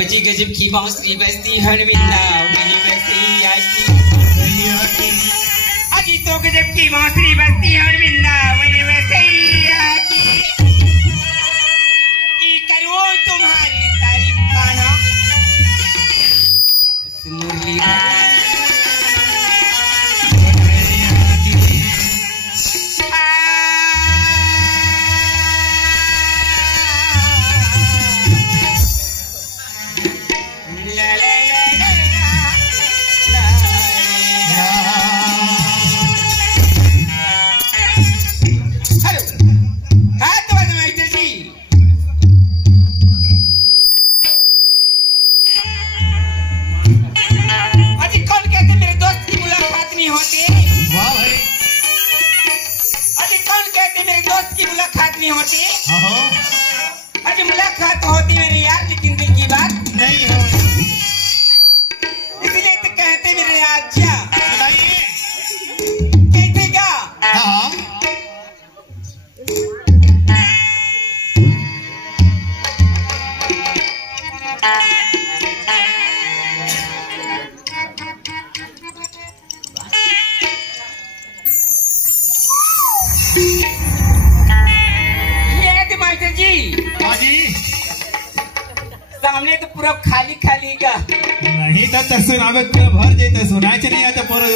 गजब गजब की बांसुरी बजती हर बिंदा वही बजती आजती अजी तो गजब की बांसुरी बजती हर बिंदा वही बजती आजती की करो तुम्हारी तारीफ खाना उस मुरली अरे मुलाकात होती मेरे यार लेकिन दिल की बात नहीं हो इसलिए तो कहते मेरे यार क्या कहते क्या सामने तो पूरा खाली खाली का नहीं तो सुनावे पूरा भर जाता सुनाए नहीं आता पूरा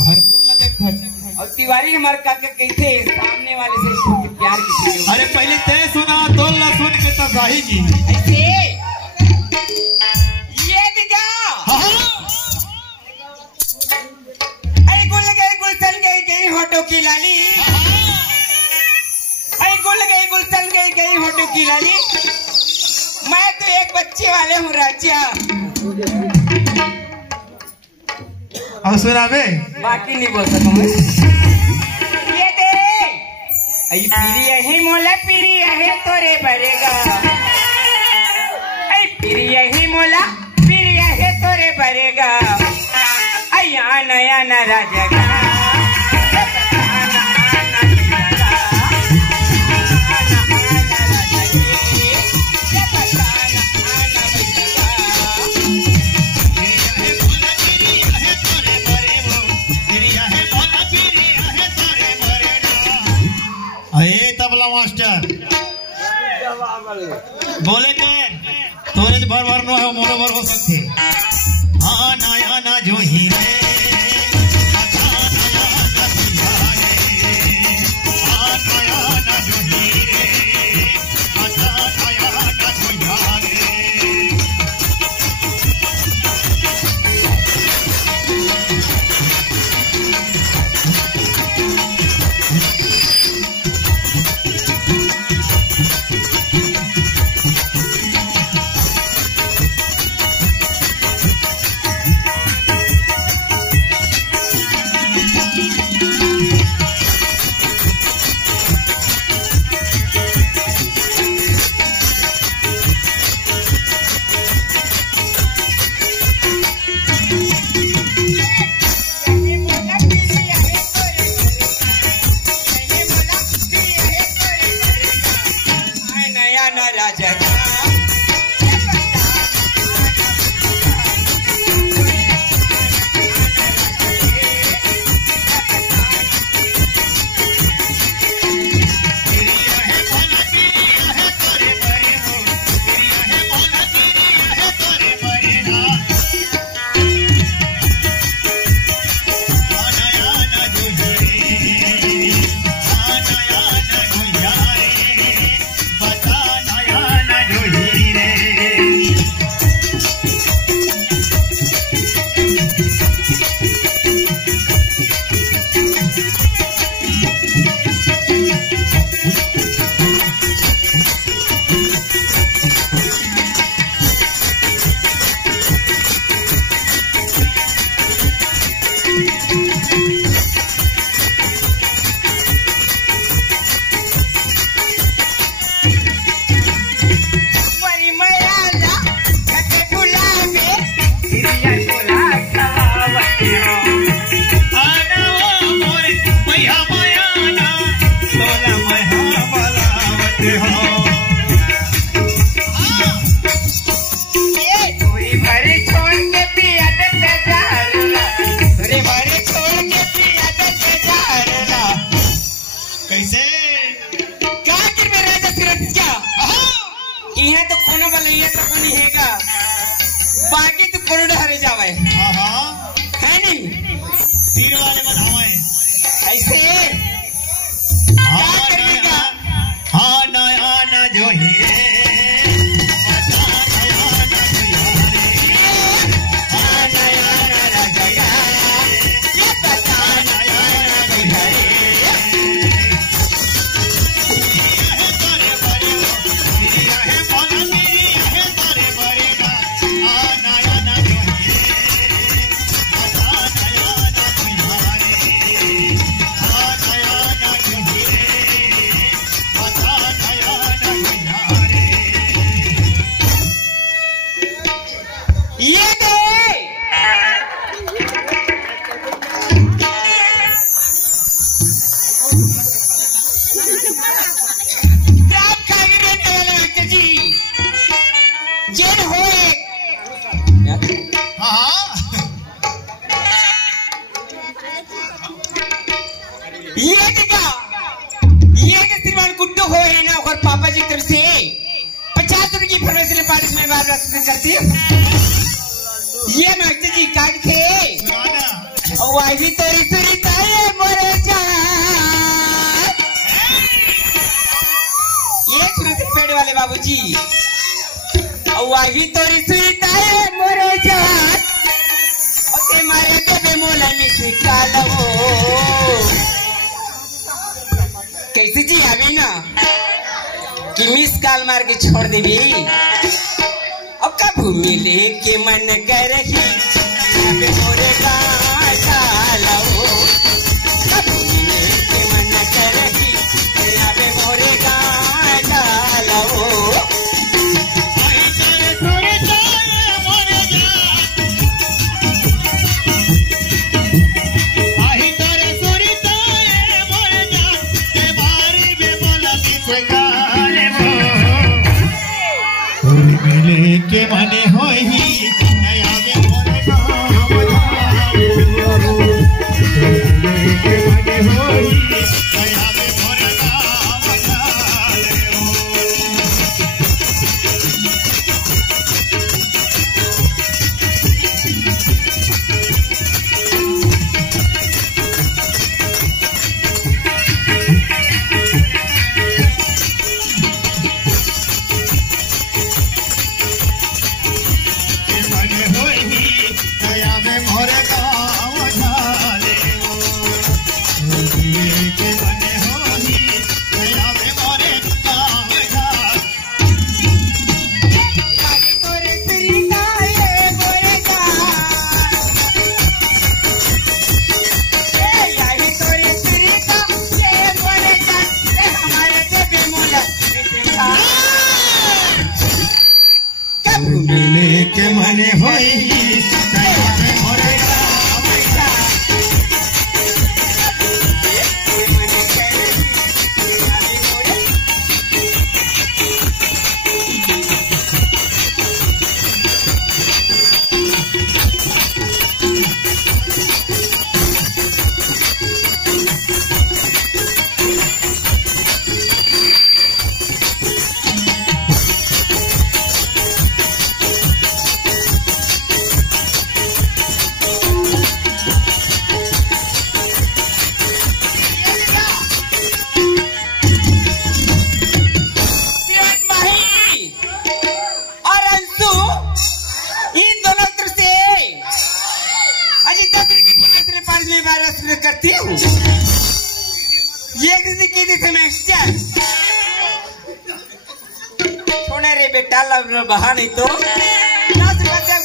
भरपूर लगे और तिवारी हमारे काका कहते सामने वाले से प्यार की अरे पहले तय सुना तो ला सुन के तो गाही जी ऐसे ये दिखा आई गुल चल गई होटो की लाली आई गुल चल गई होटो की लाली मैं तो एक बच्चे वाले हूँ राजा अब सुनावे बाकी नहीं बोल सकता मैं ये दे आई पीरी यही मोला पीरी यही तोरे भरेगा आई पीरी यही मोला पीरी यही तोरे भरेगा आई नया न राजा तबला मास्टर बोले के तोरे भर भर नो है मोरो भर हो सकते हाँ नया ना जो ही यहाँ तो कोनो बलैया तो कोनी हैगा, बाकी तो कोनो डरे जावे। है नहीं तीर वाले बनावे ऐसे आना आना जो ही गुड्डू हो है ना और पापा जी तरफ से 50 रुपए की फरवरी में बारिश में बार रस्ते करती है। ये मास्टर जी काट थे और वाई भी तेरी सुरीता है मोरे जान। ये सुनते पेड़ वाले बाबूजी और वाई भी तेरी सुरीता है मोरे जान और ते मारे ते बेमोला मिस कालो कैसे जी अभी ना कि मिस काल मार के छोड़ देवी। अब कब मिले के मन कर ही मोरे कालो कब मिले के मन कर ही मोरे कालो मिले के मने होई नया में मोरे के मने होई नया में मोरे मिले के मने होई करती हूँ। ये किसी की थी मैं छोड़े रे बेटा लव बहा नहीं तो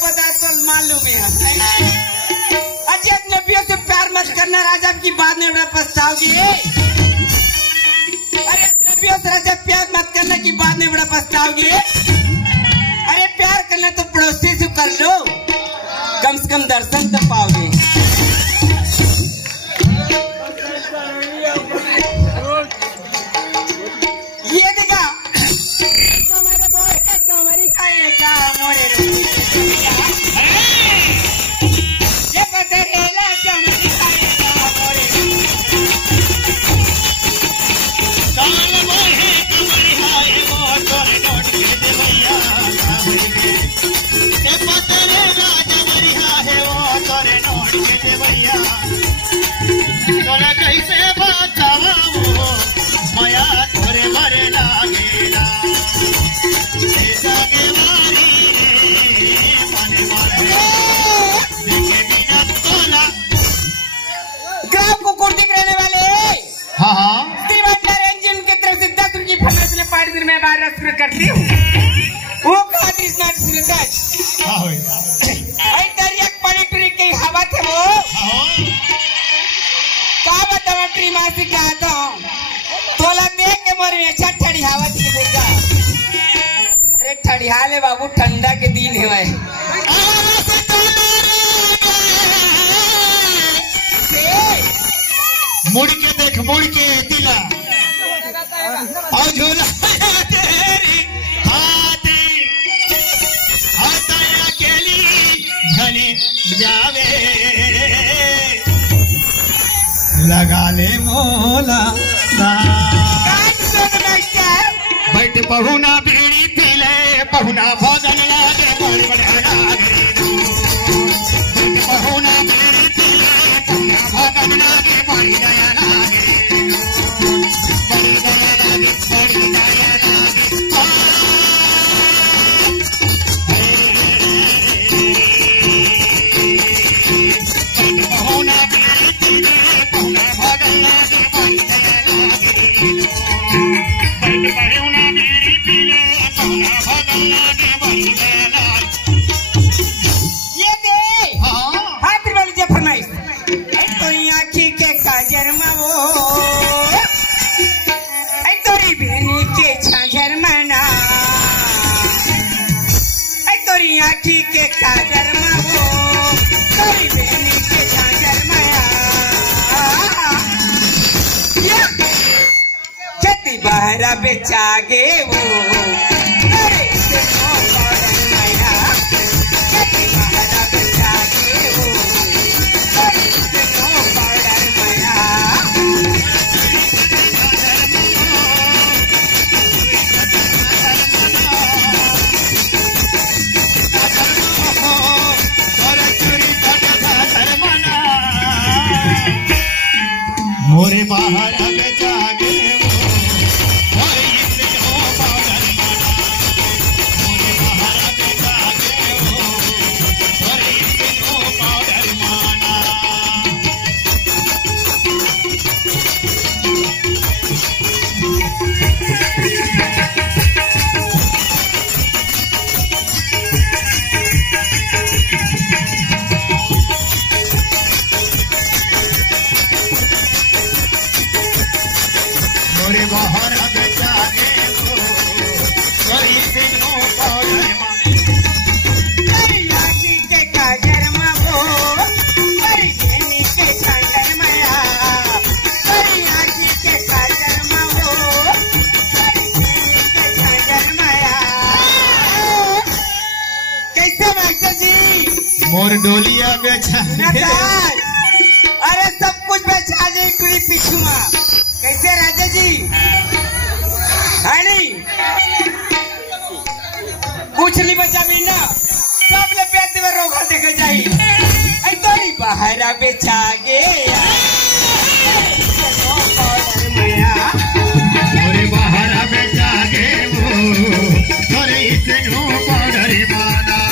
बता तो मालूम है। अजय अजनबियों से प्यार मत करना राजा की बाद में बड़ा पछताओगे। अरे अजनबियों से राजा प्यार मत करना की बाद में बड़ा पछताओगे। अरे प्यार करना तो पड़ोसी से कर लो, कम से कम दर्शन तो पाओगे। ये देखा कमरी खाएगा मोरे ये बदरेला कमरी खाएगा मोरे साल मोहे कमरी खाए मोर तोरे नोट के देवैया हाँ हाँ श्रीमान नारायण जी उनके तरफ से 10 रुपये फरमाइश में 5 दिन में बार रस्म करती हूँ। वो खातिर स्नाट श्रीदास हाँ होय आई दरिया पलटरी की हवा थे वो का बतावा ट्री मासी का तो तोला देख के मोर में अच्छा ठंडी हवा थी बेटा। अरे ठंडी हाले बाबू ठंडा के दिन है भाई। मुड़ के देख मुड़ के दिला और झोला तेरी हाथी हाथाया केली घने जावे लगा ले मोला बैठ बहुना बीड़ी पीले बहुना भोजन लागे बड़ी बढ़िया लागे बैठ बहुना बीड़ी पीले बहुना भोजन लागे बड़ी दया लागे बड़ी दया लागे बड़ी दया लागे बैठ बहुना बीड़ी पीले बहुना भोजन लागे बड़ी दया लागे बैठ बहुना बीड़ी पीले बहुना भोजन लागे बड़ी दया लागे ये दे हाँ हाथ वाली जे फरमाइश तो आँखी के काजर मावो तोरी बेनी के छाजर मना तोरी आँखी के काजर मावो तोरी बेनी के छाजर माया छती बहरा बेचागे वो अरे से नो पाउडर माया छती बहरा बेचागे वो अरे से नो पाउडर माया मोरे बाहर अब जागे वो मोरे इसे हो पाउडर माना मोरे बाहर अब जागे वो मोरे इसे हो पाउडर माना मोरे बाहर अब जागे वो मोरे इसे हो पाउडर माना तेरी आँखी के काजर मावो तेरी बेनी के छाजर माया तेरी आँखी के काजर मावो तेरी बेनी के छाजर माया कैसे मास्टर जी मोर डोलिया बेचा नदार अरे सब कुछ बेचा दे कुड़ी पिछुआ कैसे राजा जी हानी कुछ नहीं बचा बिना सब ले पेट में रोगा देखे जाई आई तोरी बहरा बेचा गे मोरे बाहर अब जागे वो मोरे इसे हो पाउडर माना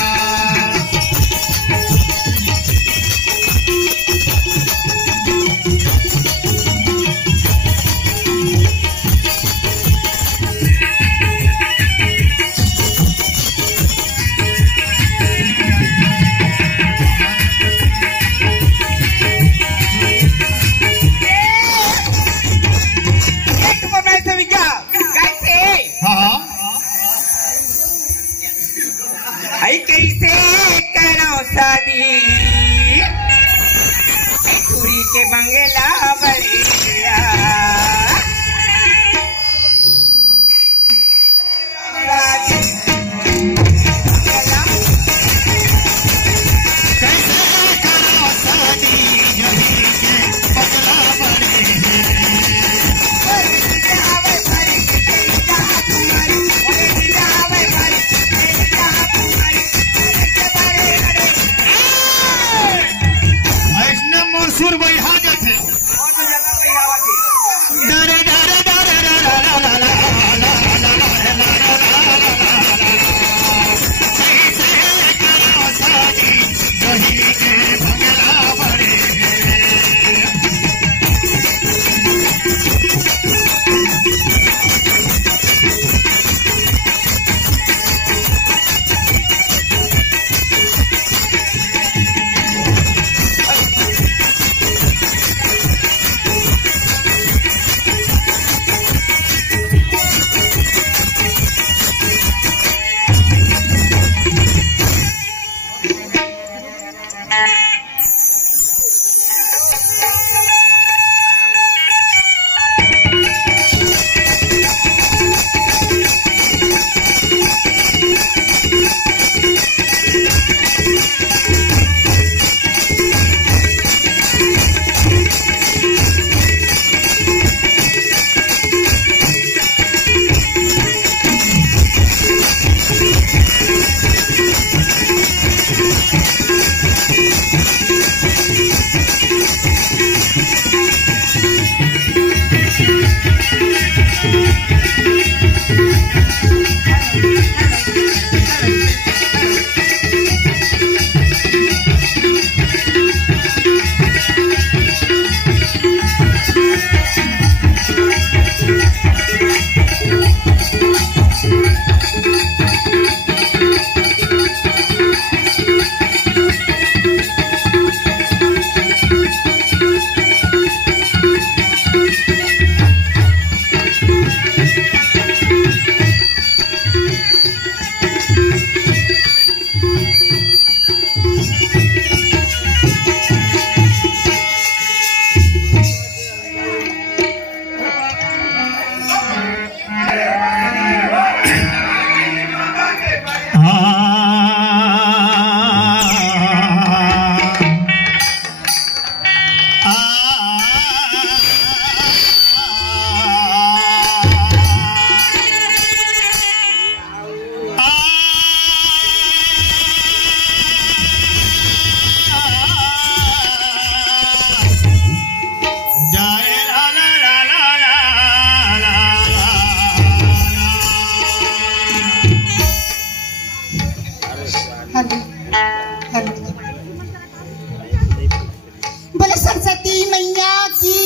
बोलो सरस्वती मैया की,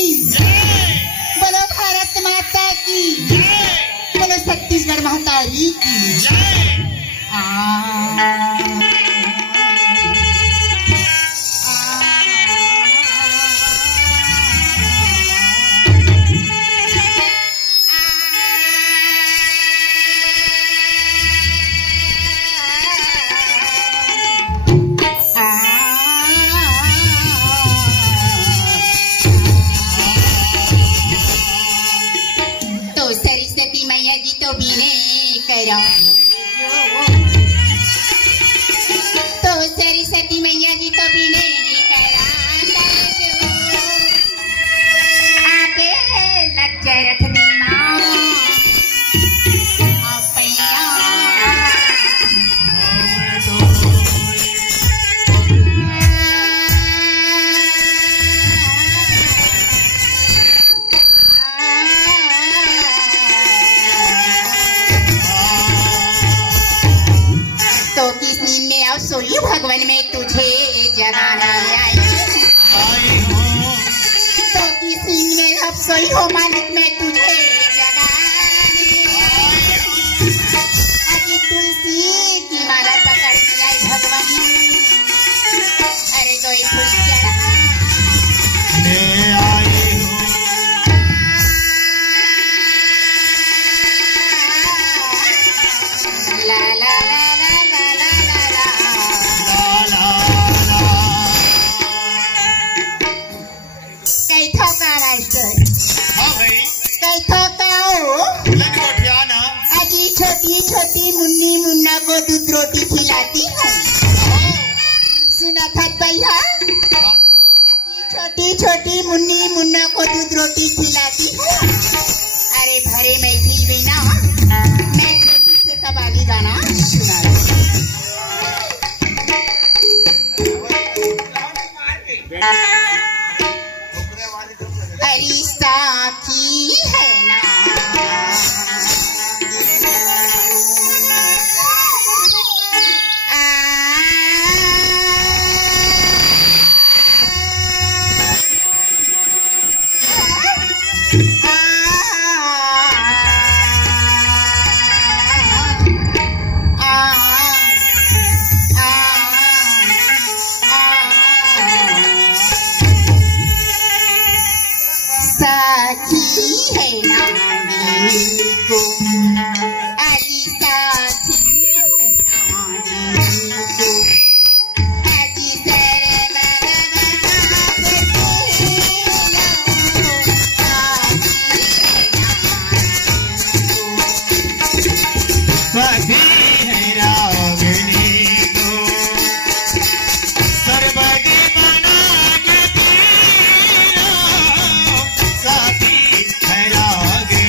बोलो भारत माता की, बोलो छत्तीसगढ़ महातारी की। सरस्वती मैया जी तो बिने करा, तो सरस्वती मैया जी तो बिने करा आके लग रख दी माँ सोई भगवान में तुझे जगाने आई हूँ, तो किसी में अब सोई हो मालिक में तुझे जगाने अजी तुलसी की माला पकड़ के आई भगवान, अरे कोई खुश चढ़ाने आई हूँ। ला ला ला छोटी छोटी मुन्नी मुन्ना को दूध रोटी खिलाती है, सुना था भैया, छोटी छोटी मुन्नी मुन्ना को दूध रोटी खिलाती है। अरे भरे में थी बिना मैं छोटी से कबाली गाना सुना अरे साथी है ना साथी है नानी को, अजी साथी है नानी को, अजी साथी है रागिनी को, सर्वगे बना के साथी है रागिनी।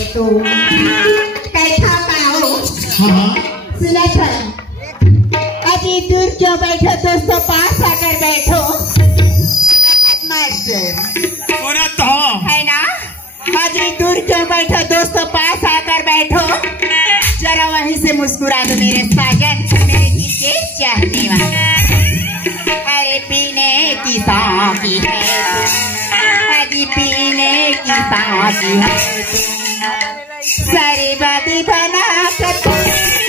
बैठो कैठा पाओ हाँ सुना था अजी दूर क्यों बैठो दोस्तों पास आकर बैठो मास्टर सुना तो है ना अजी दूर क्यों बैठो दोस्तों पास आकर बैठो जरा वहीं से मुस्कुरा दो मेरे साजन मेरे दिल के चाहने वाले अरे पीने की साकी है अजी पीने की साकी है सारी बातें बना कर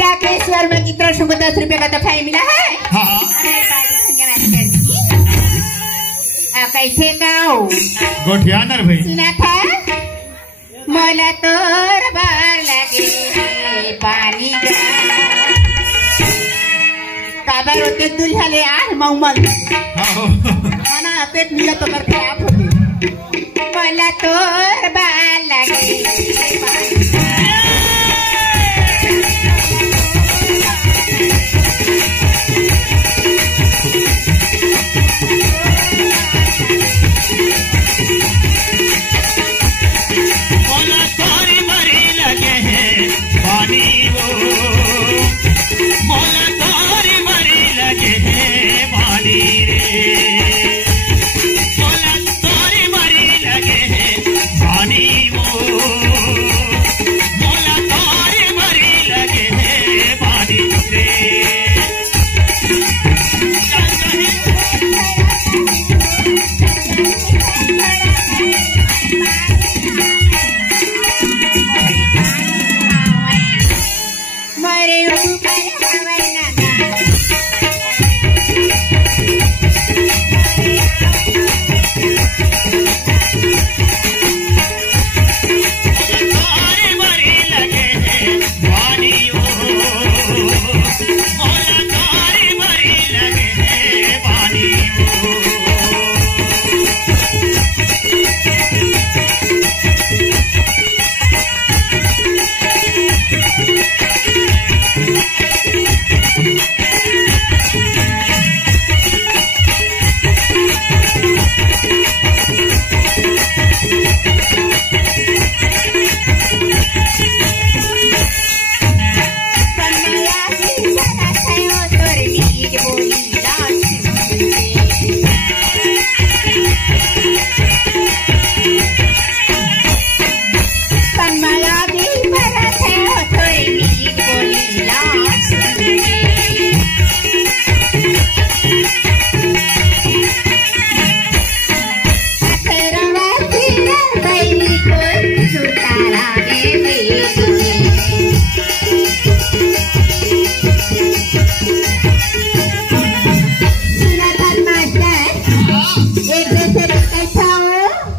राकेश वर्मा की तरफ से 10 रुपए का दफाई मिला है हाँ कैसे गाओ गोठियानर भाई सुना था मोला तोर बार लगे पानी काबर होते दुल्हा ले आ मऊमल खाना पेट मिला तो कर खराब हो गई मोला तोर बार लगे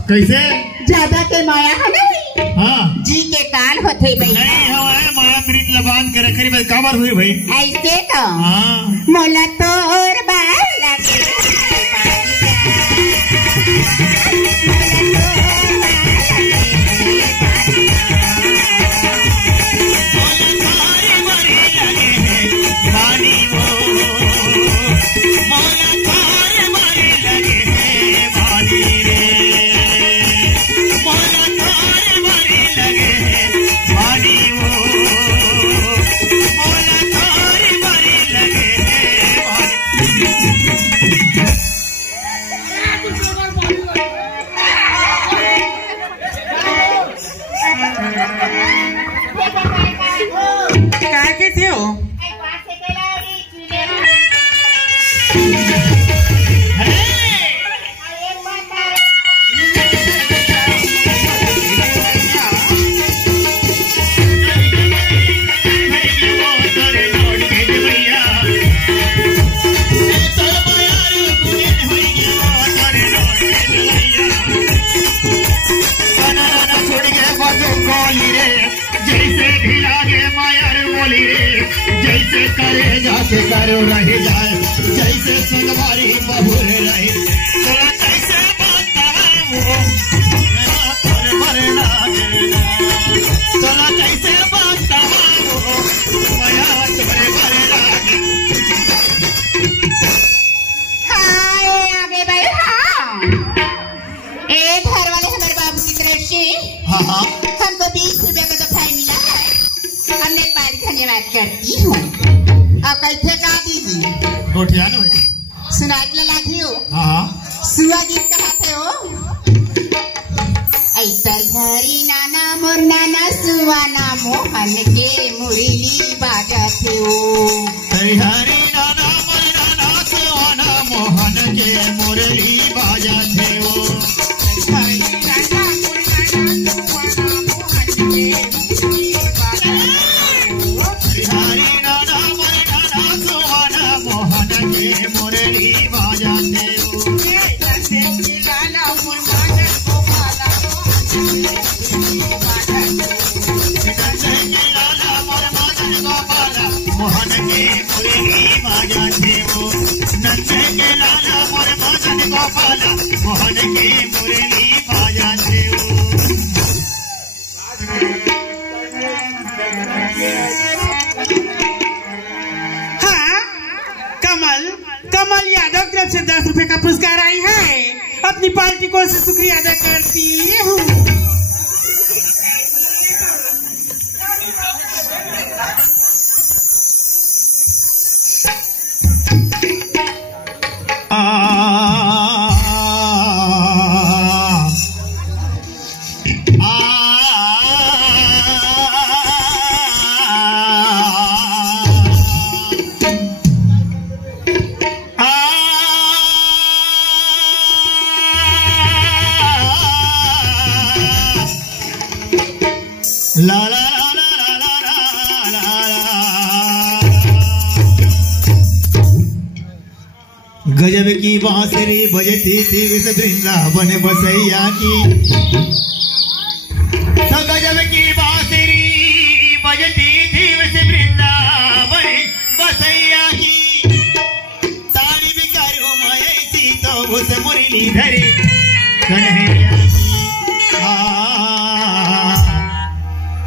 कैसे ज्यादा के माया है नहीं हाँ जी के कान होते भाई नहीं हमारे माया प्रीत लबान के रखरी भाई काबर हुई भाई ऐसे तो हाँ मोला तोर बार लगे लगे के करो रह जाए जैसे सुनवारी बबू रहे तोरा कैसे बताओ तोरे लागेला तोरा कैसे बताओ माया तोरे भरे लागे आगे बढ़ो। हाँ ए घर वाले हमारे बाबू की तरफ से हाँ हमको 20 रुपए का दफाई मिला है। हमने पारी धन्यवाद करती हूँ। अब कैसे का दीदी गोठिया न सुना के लागी हो। हाँ सुआ गीत कहते हो ऐसा घरी नाना मोर नाना सुवाना मोहन के मुरली बाजते हो। हरी नाना मोर नाना सुवाना मोहन के मुरली बाजते हो। मोहन के मुरली बाजाते हो नन्हे के लाला मोर मदन गोपाला मोहन के मुरली बाजाते हो। हाँ कमल कमल यादव तरफ से 10 रुपए का पुरस्कार आई है। अपनी पार्टी को से शुक्रिया अदा करती हूँ। ला ला ला ला ला ला गजब की बांसुरी बजती थी विष वृंदावन बसैया की। तो गजब की बांसुरी बजती थी विष वृंदावन बसैया की। ताली भी करो मैं ऐसी तो उस मुरली धरे कन्हैया की।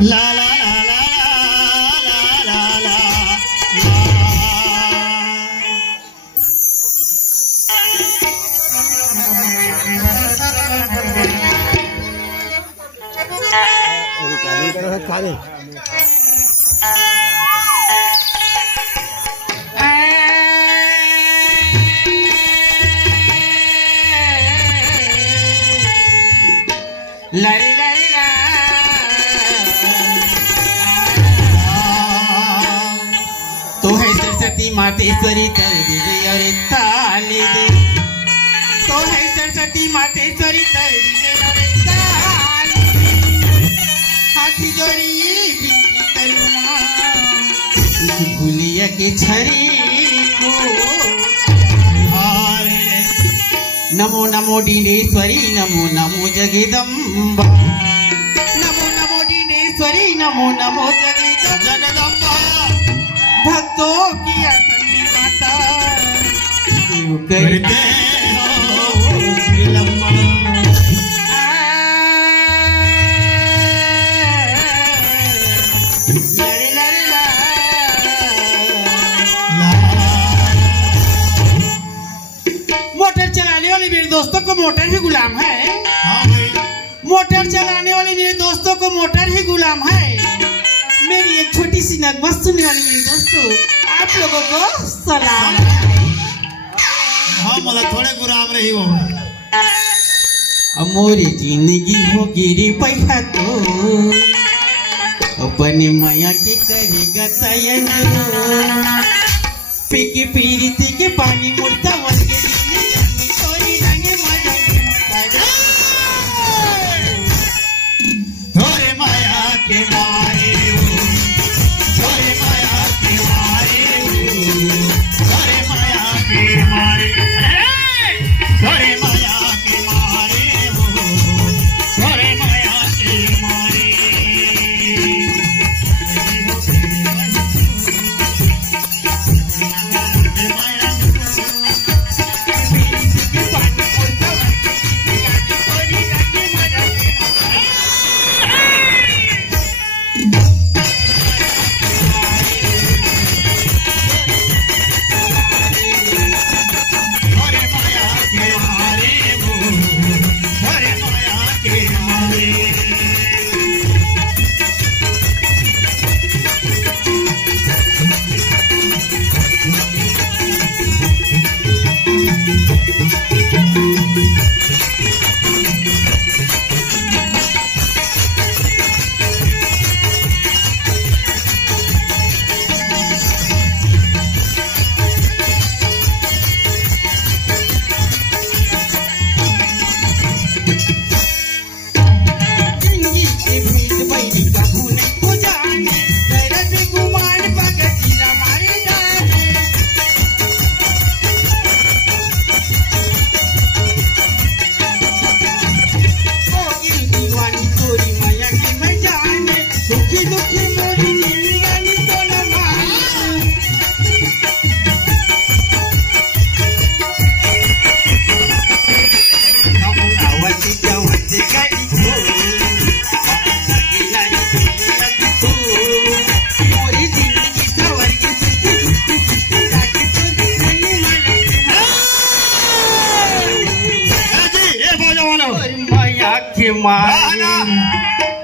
ला ला ला ला ला ला ला लड़ी लड़ी तो है सरस्वती मातेश्वरी कर दीजिए और ताली दे। तो है सरस्वती मातेश्वरी कर दीजिए और ताली दे। हाथी जोड़ी बिनती करूँगा इस गुलिया के छरी को। नमो नमो डीनेश्वरी नमो नमो जगदम्बा। नमो नमो डीनेश्वरी नमो नमो जगदम्बा। भक्तों की असली माता क्यों करते हो विलम्ब। मोटर चलाने वाले मेरे दोस्तों को मोटर ही गुलाम है। मोटर चलाने वाले मेरे दोस्तों को मोटर ही गुलाम है। मेरी एक छोटी सी नगमा सुनने वाली मेरे दोस्तों आप लोगों को सलाम। हाँ मला थोड़े गुलाम रही हो। मोरी जिंदगी हो गिरी पैसा तो अपने माया के करेगा तयन। पीकी पीरीती के पानी मुड़ता वन के सोरी रंगे मजा थोड़े माया के मारे थोड़े माया के मारे थोड़े माया के मारे थोड़े माया के मारे थोड़े माया के मारे।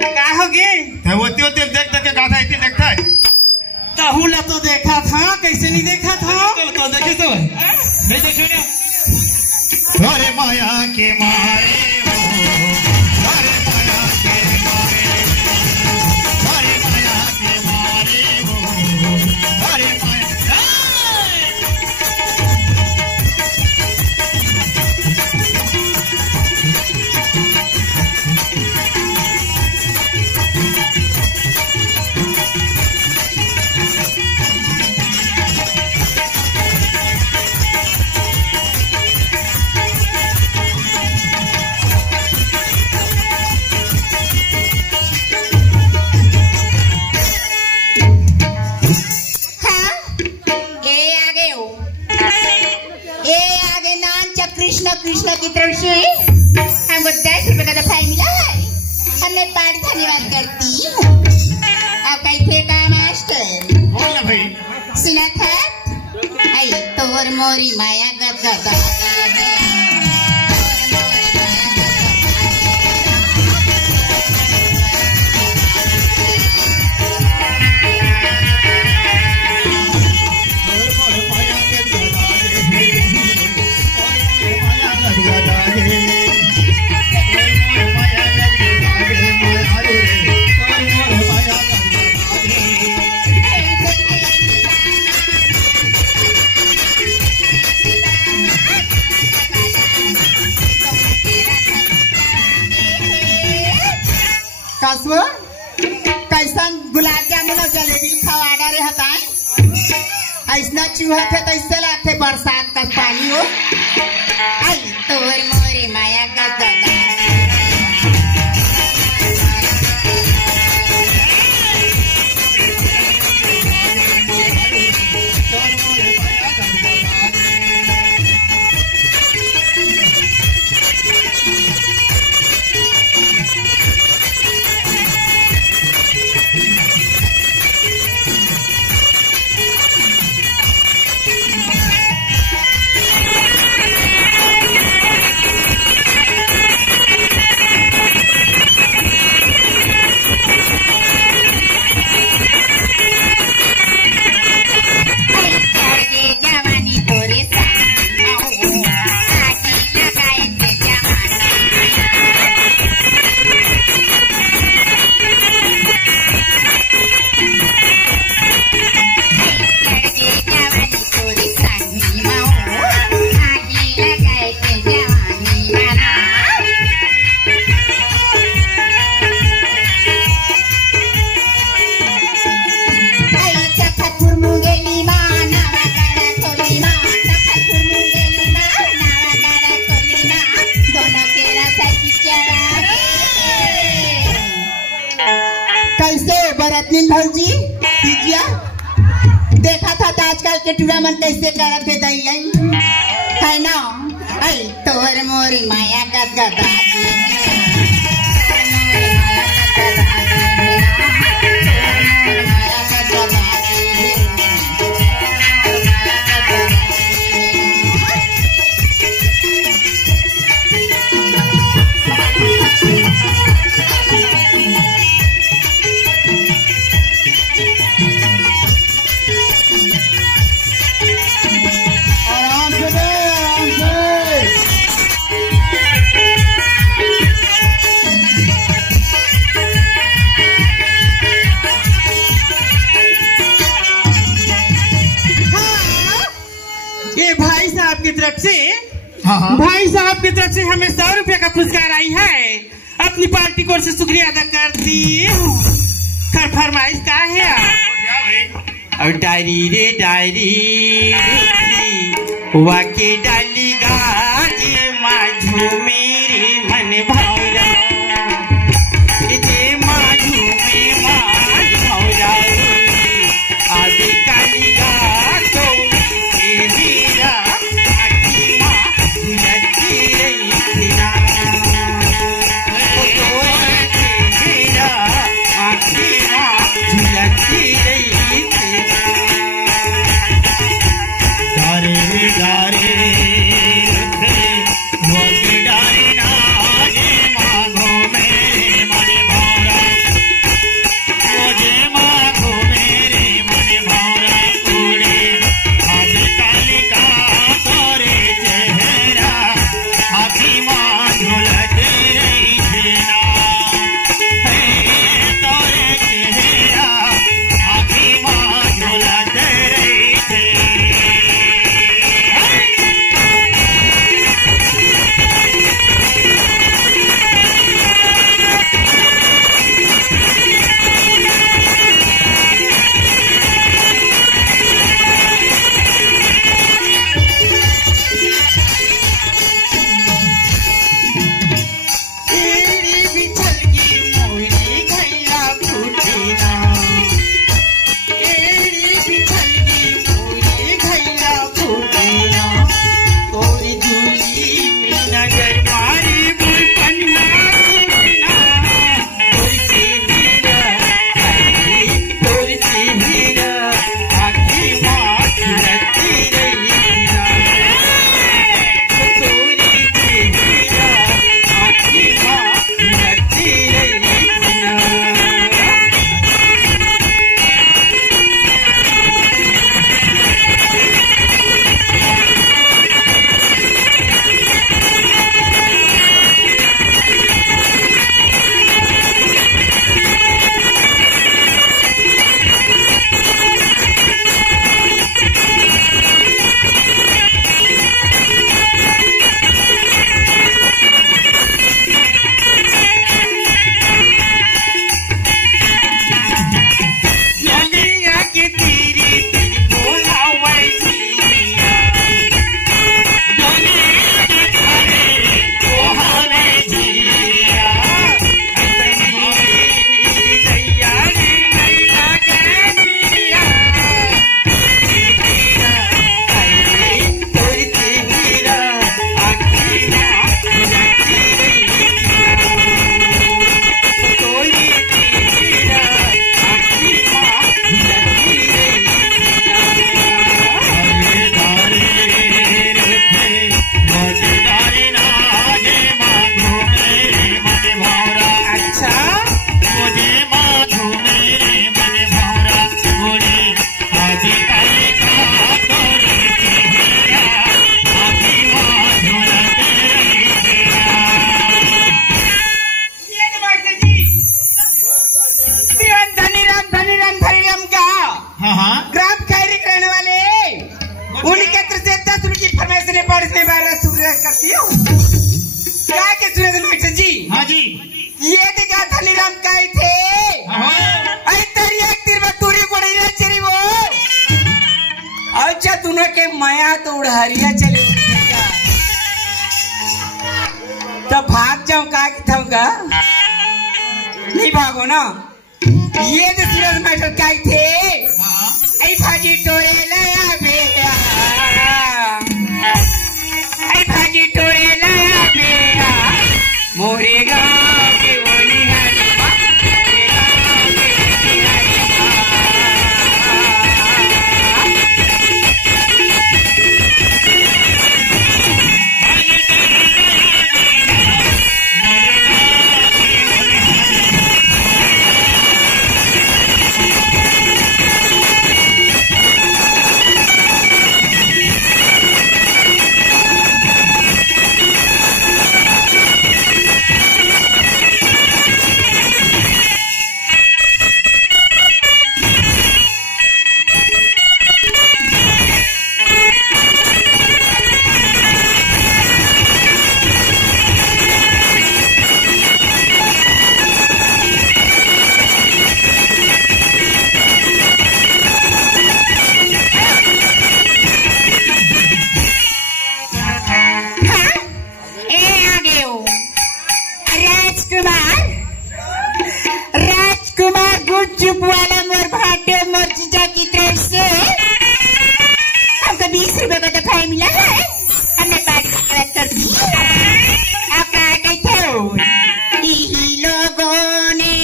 क्या हो गए? होती होती देख देख के गाथा इतनी देखता है। तहुला तो देखा था, कैसे नहीं देखा था? तो देखे तो नहीं देखे ना। अरे माया के मारे हो, अरे माया के मारे, अरे माया के मारे हो, अरे माया। कृष्ण की तरफ से हमको 10 रुपए का दफाई मिला है। हमने बड़ा धन्यवाद करती हूँ। अब कैसे का मास्टर बोल ना भाई। सुना था आई तोर मोरी माया गदा कैसन गुलाब जामुन और जलेबी खवाड़ा रहता है। ऐसा चूहा थे तो इससे लाते बरसात का पानी हो। आई तोर मोरे माया गदा के टूरा मन कैसे कर पे दई है ना आई तोर मोरी माया का गदा भाई साहब की तरफ से हमें 100 रुपया का पुरस्कार आई है। अपनी पार्टी को से शुक्रिया अदा करती हूँ। फरमाइश का है और डायरी रे डायरी वाके डाली गाजे माझू मेरे मन भौरा माझू में माज भौरा आदि काली गा तो हीरा करती हूँ क्या के सुरेंद्र मिश्र जी। हाँ जी ये दिखा धनीराम काई थे आई तेरी एक तीर में तूरी पड़ी रे चली वो अच्छा तूने के माया तो उड़हरिया चली तो भाग जाऊं का कि थमगा नहीं भागो ना ये तो सुरेंद्र मिश्र काई थे आई भाजी टोरे लाया बे हमको 20 रुपए का दफा मिला है, हमने पार्टी कर दी। अब क्या कहते हो? यही लोगों ने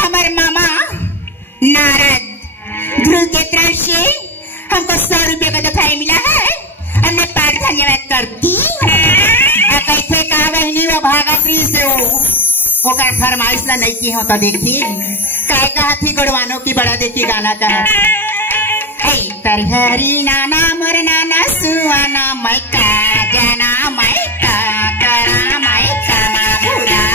हमारे मामा नारद ध्रुव के तरफ से हमको 100 रुपए का दफा मिला है, हमने पाठ धन्यवाद करती। कैसे कहा बहनी वो भागत्री से वो का फरमाइश ला नहीं की हो तो देखी काय कहा थी गुड़वानों की बड़ा देखी गाना कहा तरहरी नाना मोर नाना सुआना मैका जाना मैका करा मैका ना बुरा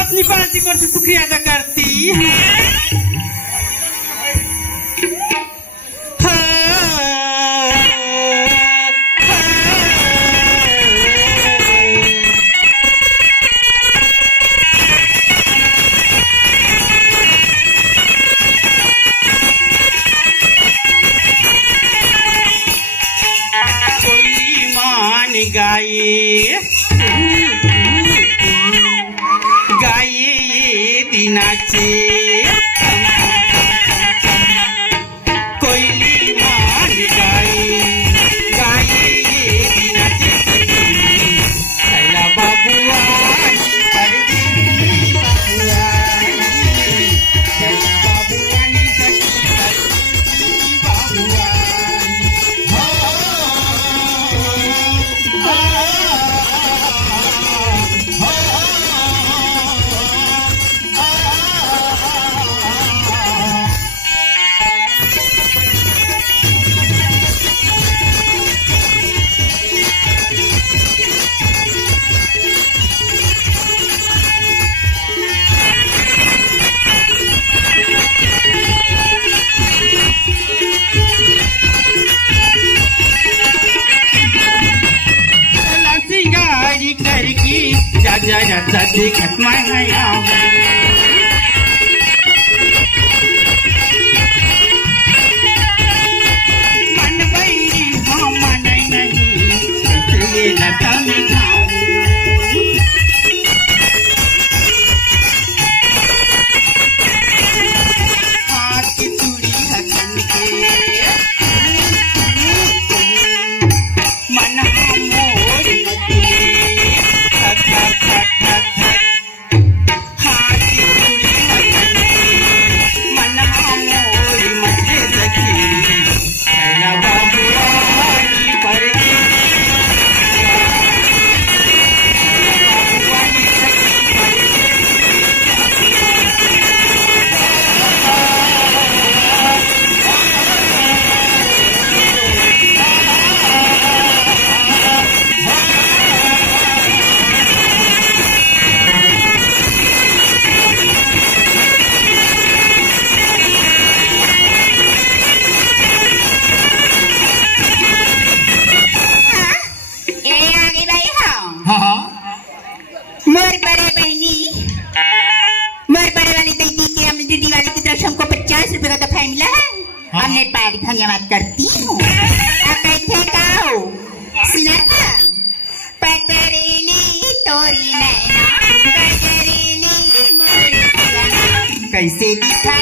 अपनी पार्टी को शुक्रिया अदा करती कोई मान गाये दिनाचे कोयली मान गाये गाये दिनाचे कैला बाबुआ देखत माया मन बैरी हाँ मन नहीं ये लता में खाऊं हाथ की चूड़ी हसन के मन मोर मोर बड़े वाली दीदी के दीदी वाली की तरफ हमको 50 रुपए का दफा मिला है। हमने पार्टी धन्यवाद करती हूँ। कैसे गाओ सुना था पकड़ेली तोरी नैना पकड़ेली मोरी कैसे दिखा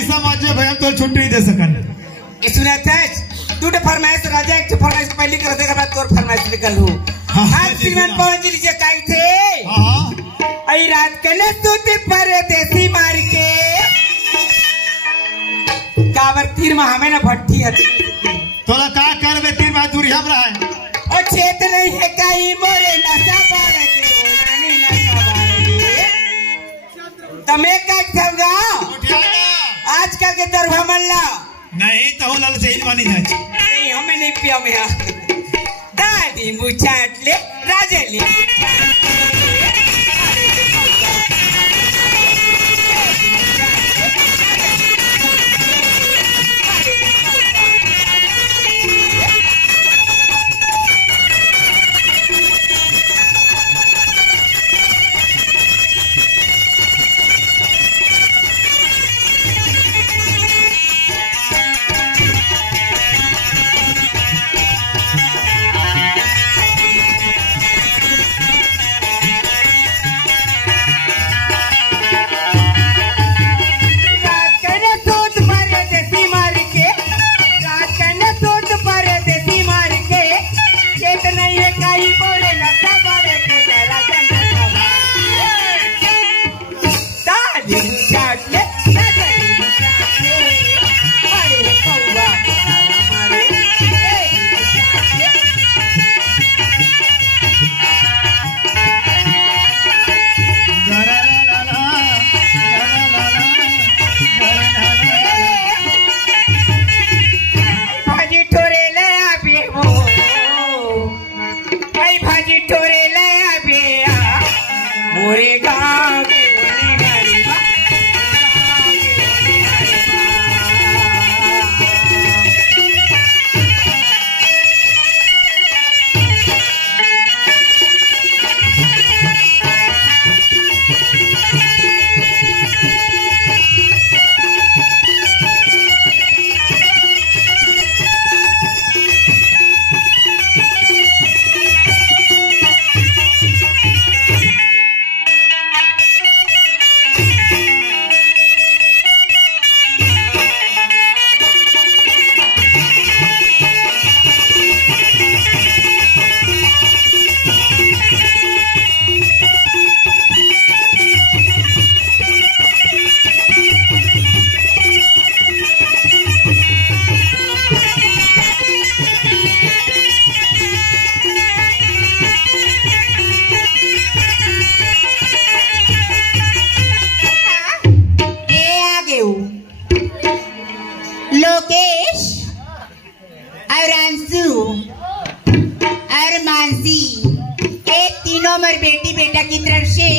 छुट्टी दे सकन सुना था तू तो फरमाइश राजा एक फरमाइश पहले कर देगा बाद तोर फरमाइश निकल हूं आज श्रीमान पवन जी जे काई थे आई रात के ने सूती परदेसी मार के कावर तीर में हमें ना भट्टी है तोला का करबे तीर में दूरी हमरा है और छेत नहीं है काई मोरे नशा बारे के ओनानी नशा बारे तमे का खगा आजकल के दरवा मल्ला नहीं तो लाल से मानी जाए नहीं हमें नहीं पिया में दादी मुछाट ले राजेली लोकेश और अंशु और मानसी ये तीनों मेरे बेटी बेटा की तरफ से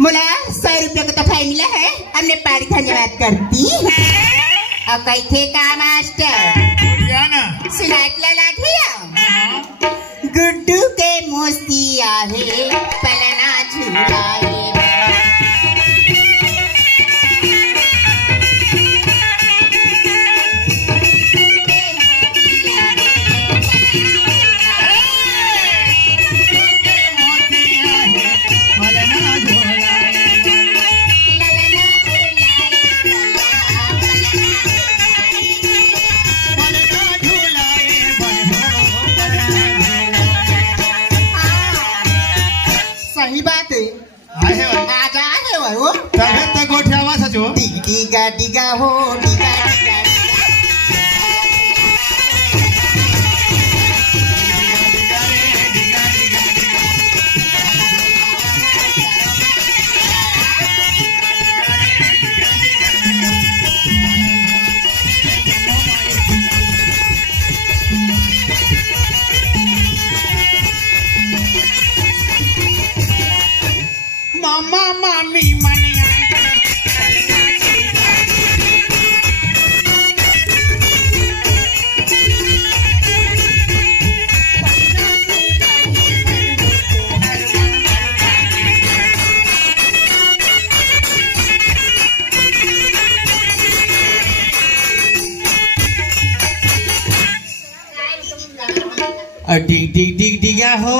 मुला 100 रुपये का तोहफा मिला है। हमने पारी धन्यवाद करती और कैथे का मास्टर सुनात लगा दिया गुड्डू के मोस्ती आहे पलना झुलाए डिगा डिगा हो डिगा डिगा मामा मामी मनिया डिग डिग डिग डिगा हो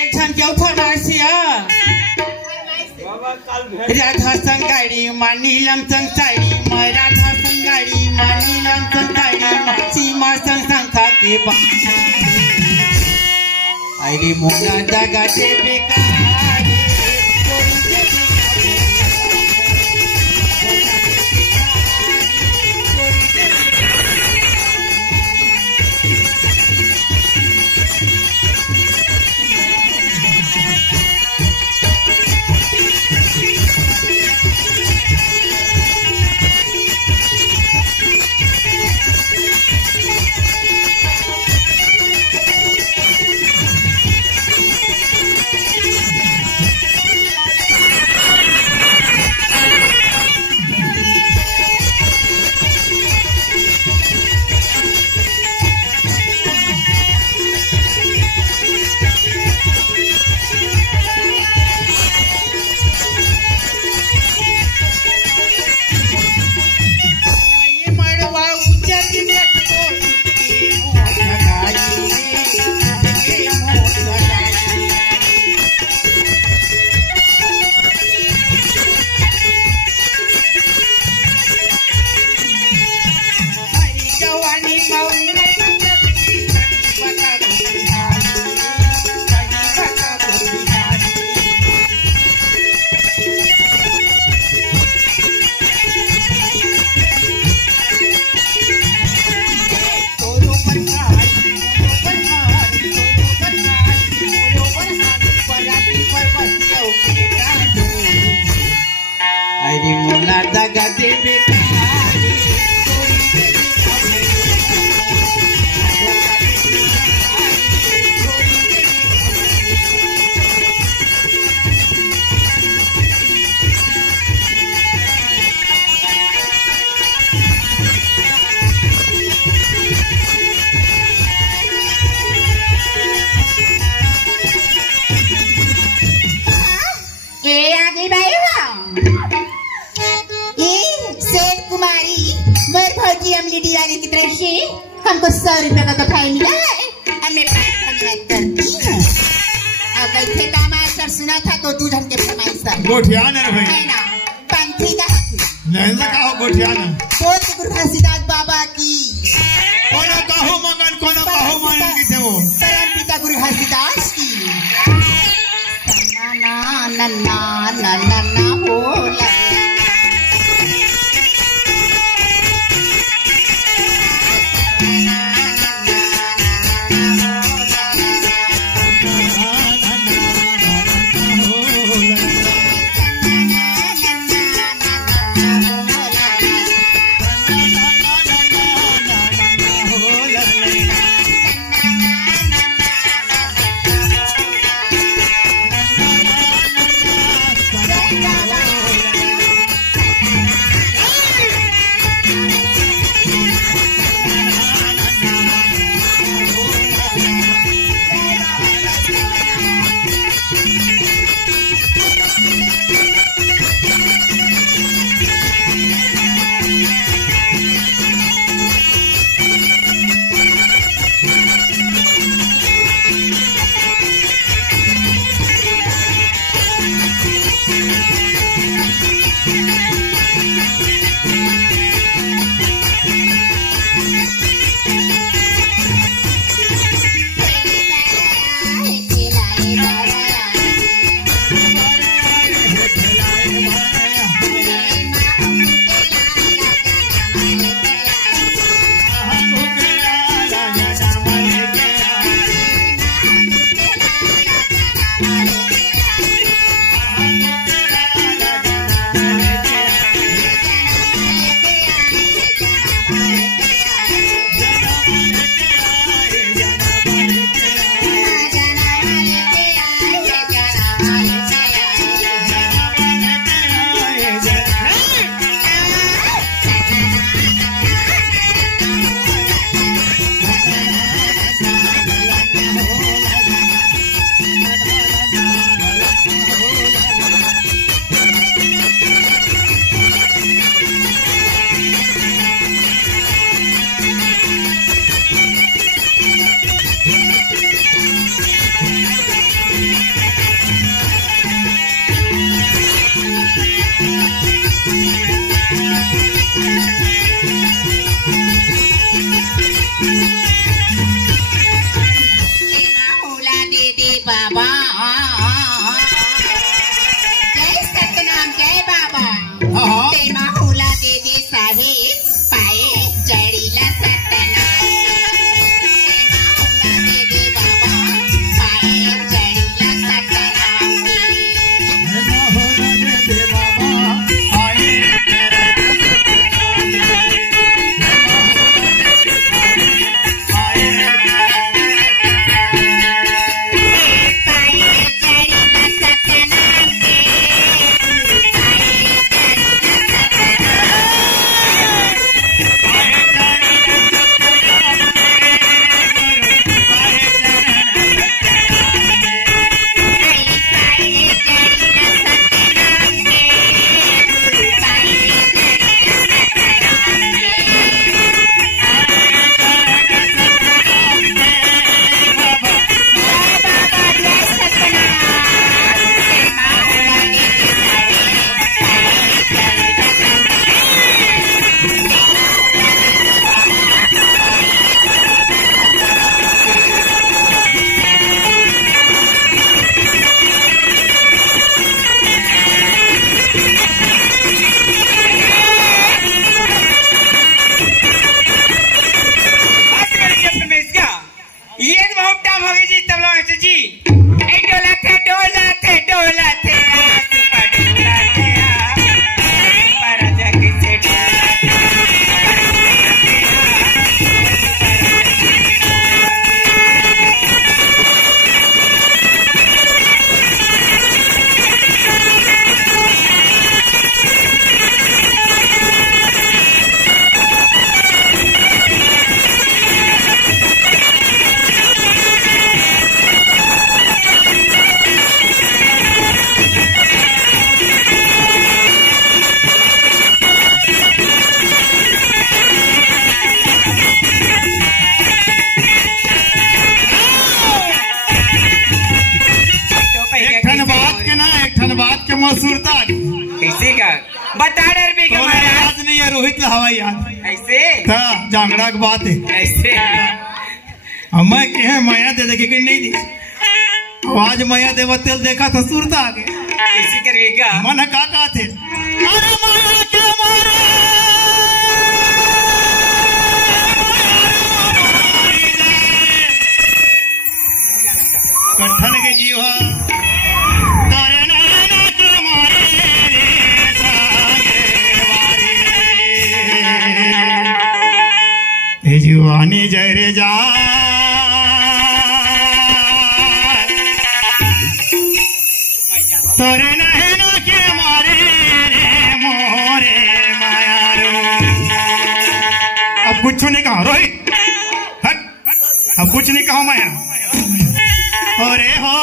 एक छन क्यों फरमाइसिया राधा संगाड़ी मानीलम संग साड़ी राधा संगाड़ी मानीलम संग साड़ी सीमा संग संखा के अरे मोना जगा से बेकार अरे मोला दगा दे बेकारी की तरफ से हमको 100 रुपये का तोहफा मिला है। हमने धन्यवाद करती हूँ। और कैसे का मास्टर सुना था तो तू ढंग के फरमाइश गोठिया ने भाई है ना पंथी का नहीं ना कहो गोठिया ना बोल गुरु घसीदास बाबा की कोनो कहो मगन कोनो कहो मन की थे वो परम पिता गुरु घसीदास की ना ना ना ना ना ना हो हवाई याद ऐसे जांगड़ा की बात है ऐसे मैं कहे माया दे देखे कि नहीं दी आवाज माया देवा तेल देखा तो सुरता आ गया कैसे करेगा मन का थे अरे माया के मारे कठन के जीवा तारे नैना के मारे रे सागे वारे जीवानी जय रे जा तोरे नैना के मारे रे मोरे माया रो अब कुछ नहीं कहा रोहित अब कुछ नहीं कहा माया अरे हो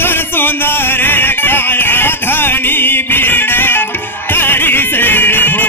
तर सुंदर काया धनी बिना तारी से हो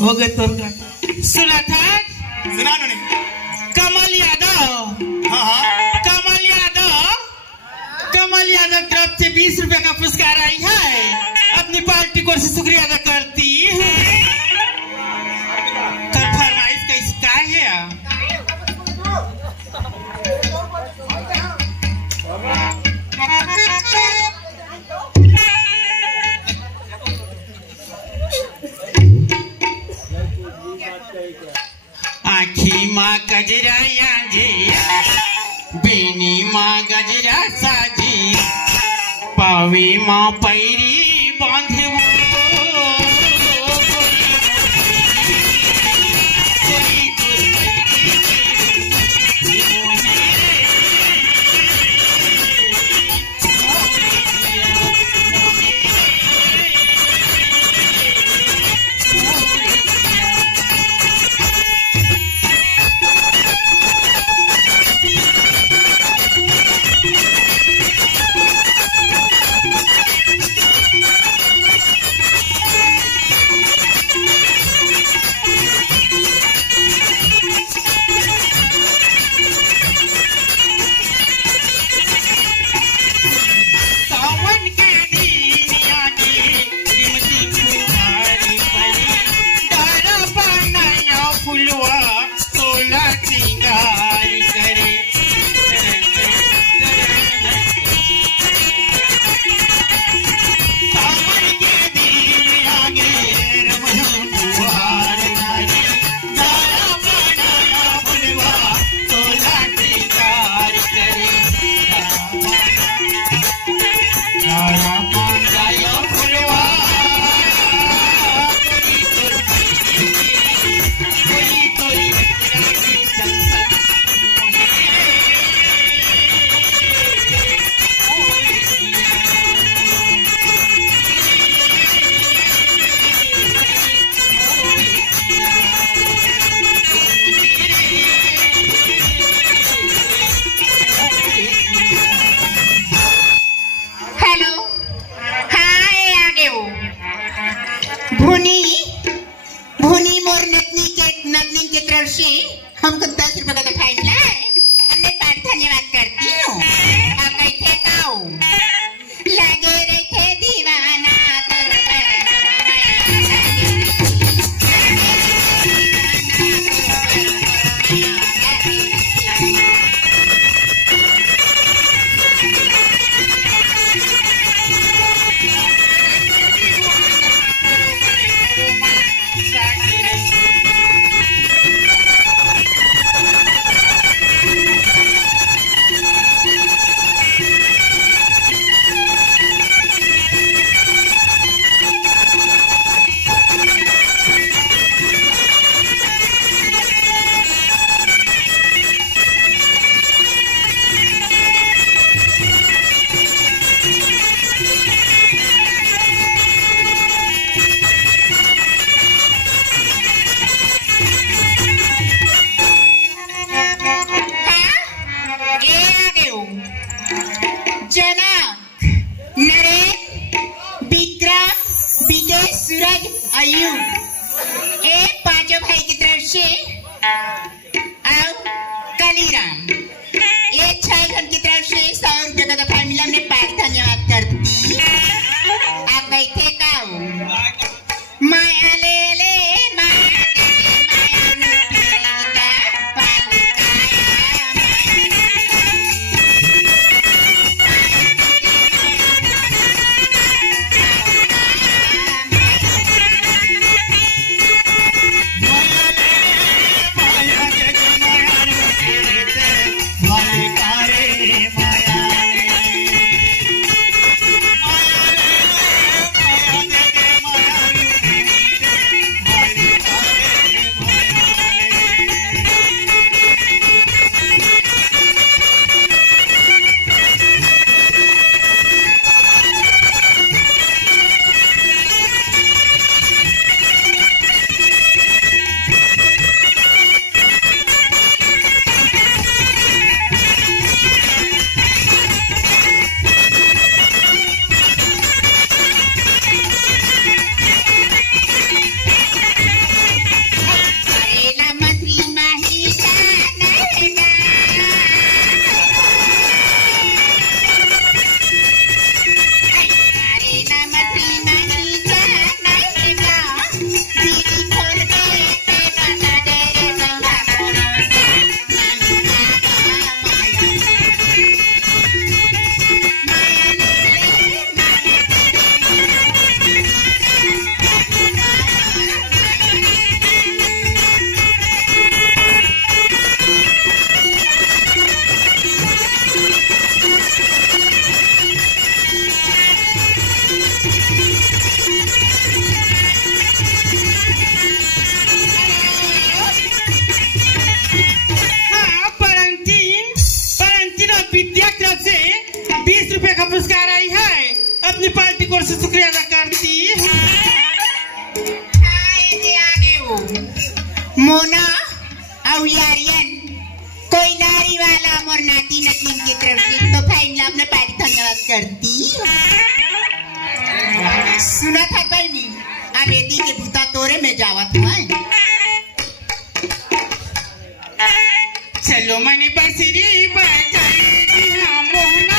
हो गए तो सुना था सुना नहीं कमल यादव हाँ कमल यादव तरफ से 20 रुपए का पुरस्कार आई है अपनी पार्टी को शुक्रिया अदा करती है कल फरमाइश का इसका है आखी माँ गजरा जिया बेनी माँ गजरा साजी पावी माँ पैरी बांधे 10 रुपए का तो फाइन लाए। हमने पर धन्यवाद करती हूँ। आप कैसे काऊ लगे रहे थे दीवाना पांचों भाई की तरफ से और कालीराम ये 6 जन की तरफ से 100 रुपये का दफा मिला। हमने पारी धन्यवाद करती। आप गई थे काऊ माया ले ले पुरस्कार आई है। अपनी पार्टी को से शुक्रिया अदा करती। मोना और यारियन कोई नारी वाला मोर नाती नतीन की तरफ से तो फाइन अपने पार्टी धन्यवाद करती। सुना था बहनी अबेदी के भूता तोरे में जावत हुआ। चलो मनी बसरी बजाई मोना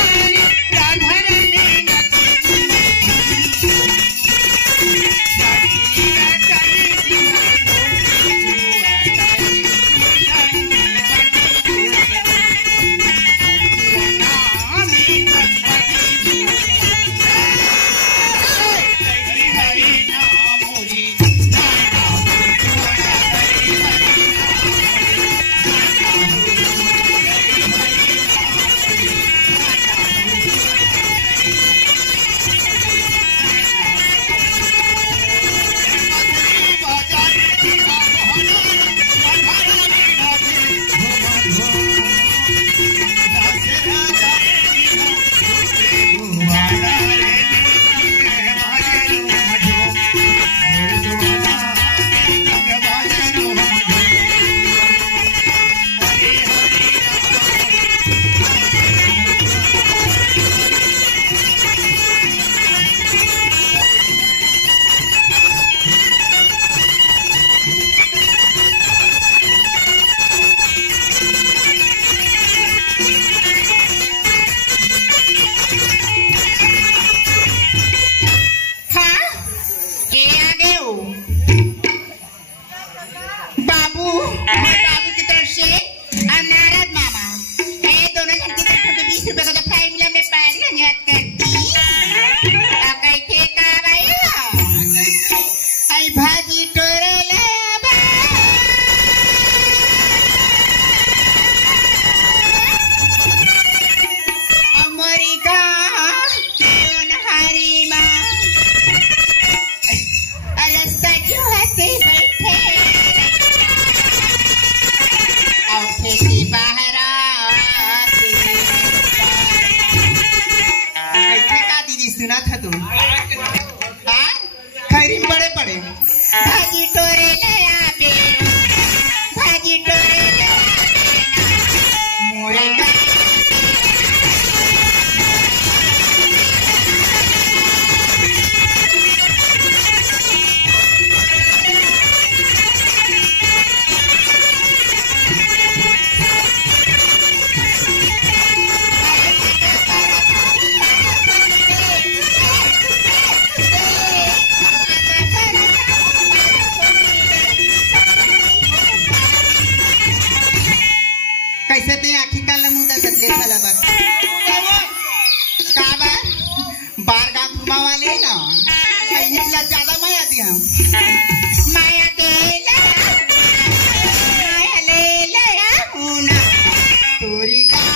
सुना था तू हाँ खैरी बड़े बड़े भाजी टोरे ले आके भाजी टोरे ले मोरे कैसे ते आखी का लमुदा सतले वाला बात का बार गांव घुमा वाले ना निकला ज्यादा माया दी हम माया दे माया ले ना तोरी का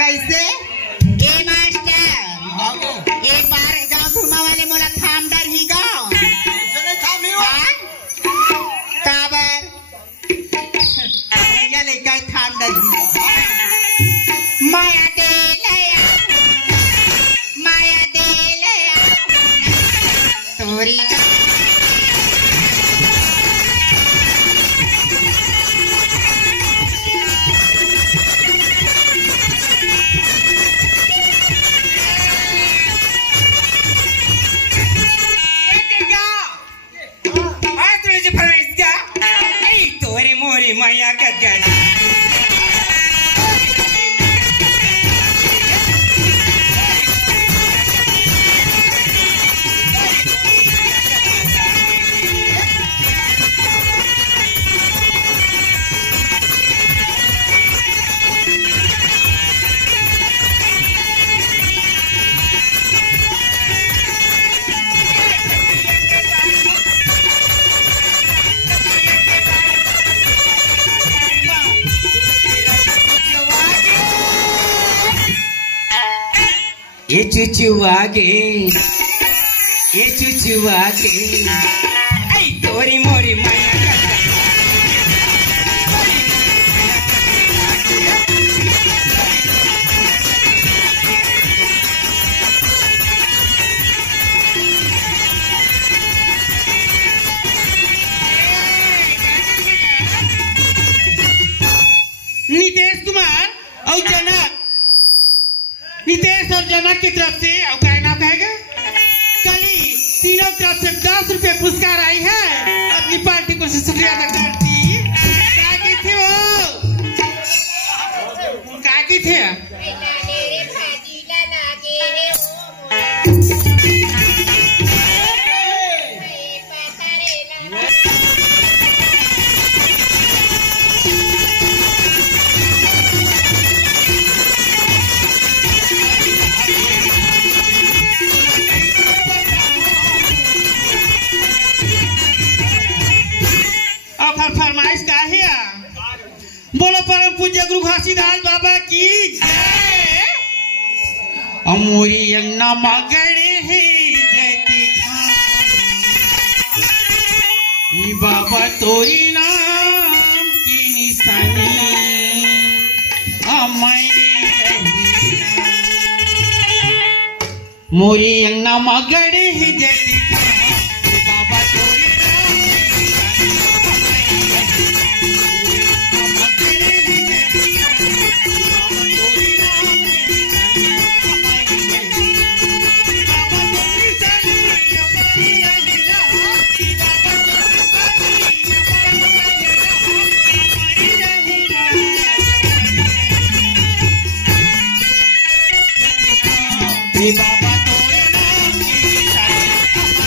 कैसे ए मास्टर एक बार गांव घुमा वाले मोला थाम डर ही गांव काबर भैया लेके थाम डर ही माया दे लया तोरी माया का ये चुचुवागे आई तोरी मोरी माया नितेश कुमार और जनक नितेश और जनक की तरफ से और क्या नाम कहेगा कल ही तीनों तरफ से 10 रुपए पुरस्कार आई है अपनी मुझसे शुक्रिया अदा करती। काकी थी वो, काकी थे। फरमाइश का है, बोलो परम पूज्य गुरु घासीदास बाबा की जय। अमूरी अंगना मगड़े है जयती ई बाबा तोरी नाम की निशानी मोरी अंगना मगड़े है जयती बाबा तोरी बाबा तोरे नाम की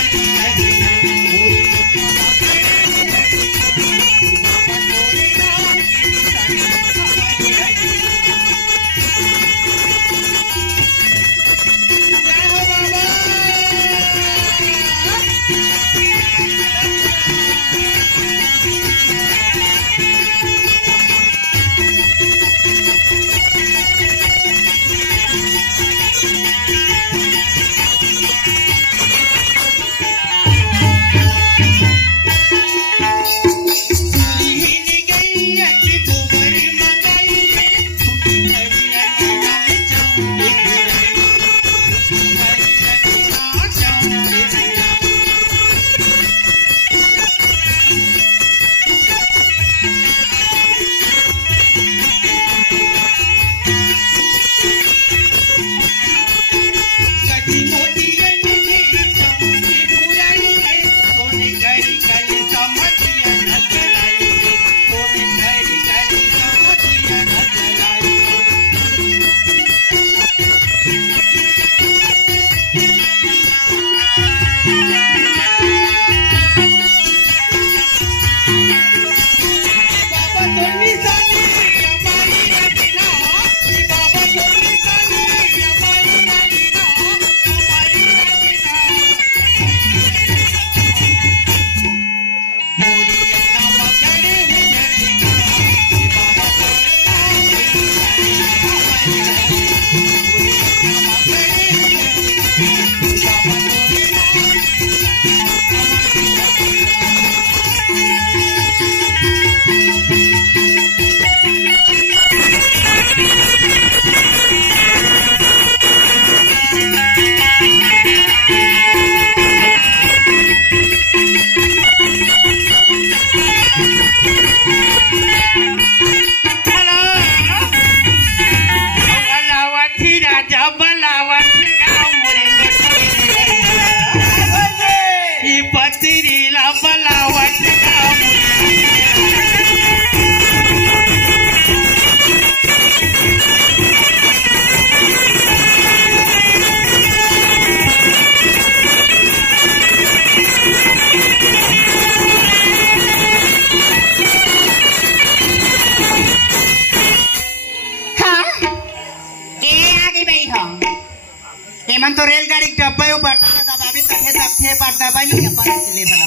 एमन तो रेलगाड़ी डब्बे बटन दबावे कहे रखे पर दबाई नहीं अपन ले बना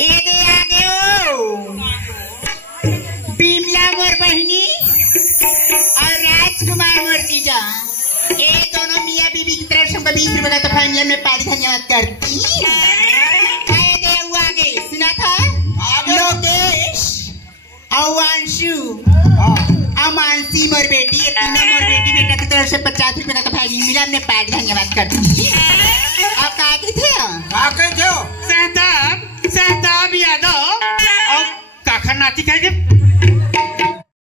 ए दे आगे ओ बिमला मोर बहनी और राजकुमार मोर जीजा ए दोनों मियां बीबी की तरफ से 20 रुपए का तो फैमिली में पारी धन्यवाद करती ए दे आगे सुना था लोकेश अवांशु मानसी मोर बेटी तीनों मोर बेटी बेटा की तरफ से 50 रुपए का तो भाई मिला हमने पैक धन्यवाद करती आप काके थे सहताब यादव और काखा नाती कहे